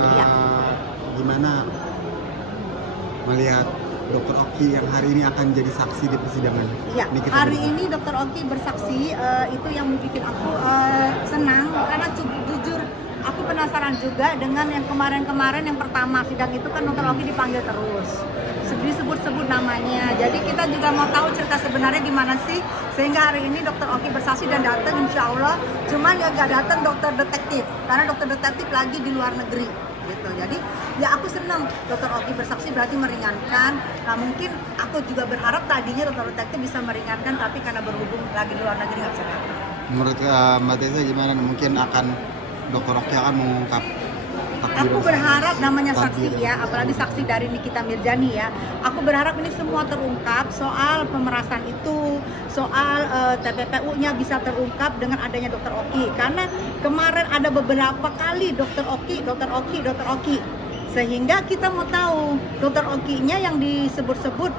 Iya. Gimana melihat Dokter Oki yang hari ini akan jadi saksi di persidangan? Iya, hari ini Dokter Oki bersaksi, itu yang bikin aku senang karena jujur aku penasaran juga dengan yang kemarin-kemarin yang pertama sidang itu kan Dokter Oki dipanggil terus, disebut-sebut namanya. Jadi kita juga mau tahu cerita sebenarnya gimana sih, sehingga hari ini Dokter Oki bersaksi dan datang insya Allah. Cuman ya gak datang dokter detektif karena dokter detektif lagi di luar negeri gitu. Jadi ya aku senang Dokter Oki bersaksi berarti meringankan. Nah mungkin aku juga berharap tadinya dokter detektif bisa meringankan, tapi karena berhubung lagi di luar negeri nggak bisa datang. Menurut Mbak Tessa gimana? Mungkin akan Dokter Oki akan mengungkap takdir. Aku berharap namanya saksi ya, apalagi saksi dari Nikita Mirzani ya. Aku berharap ini semua terungkap, soal pemerasan itu, soal TPPU-nya bisa terungkap dengan adanya Dokter Oki. Karena kemarin ada beberapa kali Dokter Oki. Sehingga kita mau tahu Dokter Oki-nya yang disebut-sebut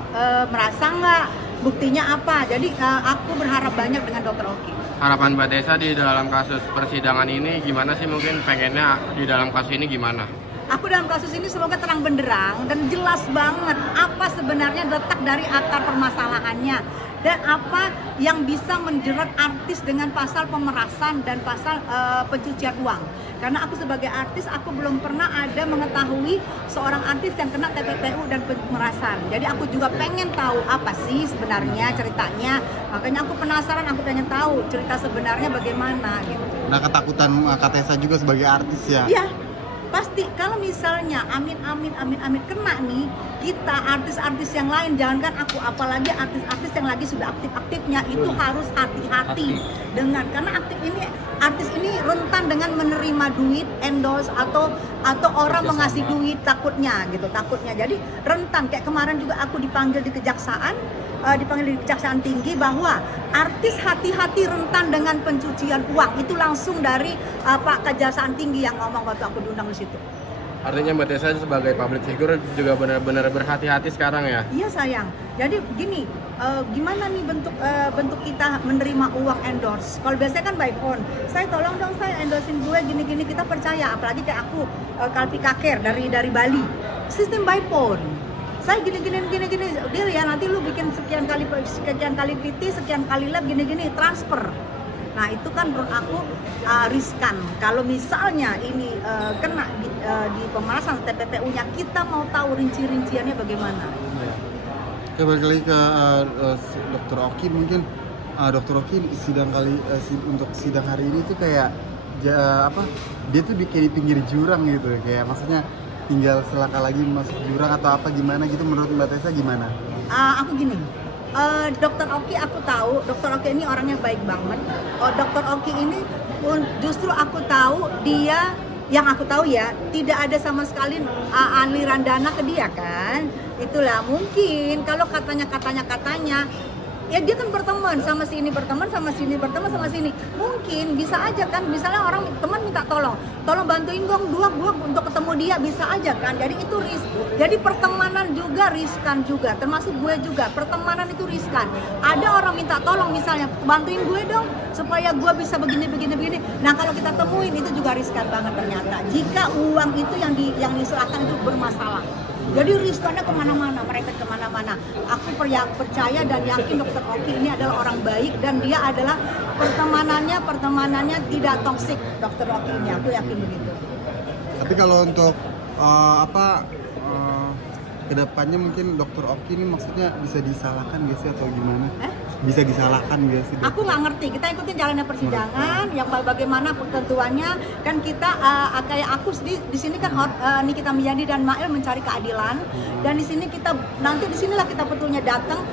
merasa nggak, buktinya apa. Jadi aku berharap banyak dengan Dokter Oki. Harapan Mbak Tessa di dalam kasus persidangan ini gimana sih, mungkin pengennya di dalam kasus ini gimana? Aku dalam kasus ini semoga terang benderang dan jelas banget apa sebenarnya letak dari akar permasalahannya dan apa yang bisa menjerat artis dengan pasal pemerasan dan pasal pencucian uang. Karena aku sebagai artis, aku belum pernah ada mengetahui seorang artis yang kena TPPU dan pemerasan. Jadi aku juga pengen tahu apa sih sebenarnya ceritanya. Makanya aku penasaran, aku pengen tahu cerita sebenarnya bagaimana gitu. Nah, ketakutan Kak Tessa juga sebagai artis ya? Iya. Pasti kalau misalnya amin kena nih, kita artis-artis yang lain, jangankan aku, apalagi artis-artis yang lagi sudah aktif-aktifnya itu harus hati-hati dengan, karena artis ini rentan dengan menerima duit endorse atau orang mengasih duit takutnya. Jadi rentan. Kayak kemarin juga aku dipanggil di Kejaksaan Tinggi bahwa artis hati-hati rentan dengan pencucian uang. Itu langsung dari Pak Kejaksaan Tinggi yang ngomong waktu aku diundang di situ. Artinya Mbak Tessa sebagai public figure juga benar-benar berhati-hati sekarang ya? Iya sayang. Jadi gini, gimana nih bentuk kita menerima uang endorse? Kalau biasanya kan by phone. Saya tolong dong, saya endorsein gue gini-gini, kita percaya. Apalagi kayak aku, Kalpi Kaker dari Bali. Sistem by phone. Saya gini deal ya, nanti lu bikin sekian kali PT, sekian kali lab, gini transfer. Nah itu kan menurut aku riskan. Kalau misalnya ini kena di pemerasan TPPU-nya, kita mau tahu rinci-rinciannya bagaimana. Oke, balik lagi ke Dokter Oki. Mungkin Dokter Oki untuk sidang hari ini tuh kayak dia tuh kayak di pinggir jurang gitu, kayak maksudnya tinggal selangkah lagi masuk jurang atau apa gimana gitu. Menurut Mbak Tessa gimana? Aku gini, Dokter Oki aku tahu, Dokter Oki ini orangnya baik banget. Dokter Oki ini justru aku tahu dia, yang aku tahu ya, tidak ada sama sekali aliran dana ke dia kan. Itulah mungkin kalau katanya ya dia kan berteman sama sini, sama sini. Mungkin bisa aja kan, misalnya orang teman minta tolong bantuin dong gua untuk ketemu dia, bisa aja kan. Jadi itu jadi pertemanan juga riskan juga, termasuk gue juga. Pertemanan itu riskan. Ada orang minta tolong misalnya, bantuin gue dong supaya gue bisa begini. Nah kalau kita temuin itu juga riskan banget ternyata. Jika uang itu yang diserahkan itu bermasalah. Jadi riskannya kemana-mana, mereka kemana-mana. Aku percaya dan yakin Dokter Oki ini adalah orang baik dan dia adalah pertemanannya tidak toksik. Dokter Oki ini, aku yakin begitu. Tapi kalau untuk kedepannya mungkin Dokter Oki ini maksudnya bisa disalahkan gak sih atau gimana? Bisa disalahkan gak sih? Aku nggak ngerti, kita ikutin jalannya persidangan, yang bagaimana ketentuannya. Kan kita kayak aku di sini kan Nikita Mirzani dan Mail mencari keadilan, dan di sinilah kita betulnya datang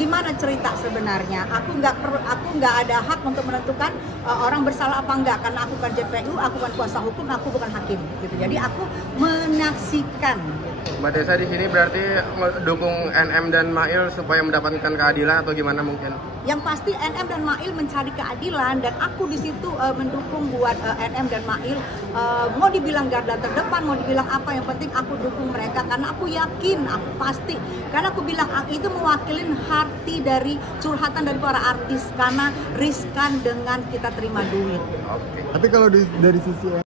gimana cerita sebenarnya. Aku nggak ada hak untuk menentukan orang bersalah apa enggak, karena aku bukan JPU, aku bukan kuasa hukum, aku bukan hakim gitu. Jadi aku menyaksikan. Mbak Tessa di sini berarti mendukung NM dan Mail supaya mendapatkan keadilan atau gimana mungkin? Yang pasti NM dan Mail mencari keadilan, dan aku di situ mendukung buat NM dan Mail. Mau dibilang garda terdepan, mau dibilang apa, yang penting aku dukung mereka karena aku yakin, aku pasti. Karena aku bilang itu mewakilin hati dari curhatan dari para artis, karena riskan dengan kita terima duit. Tapi kalau dari sisi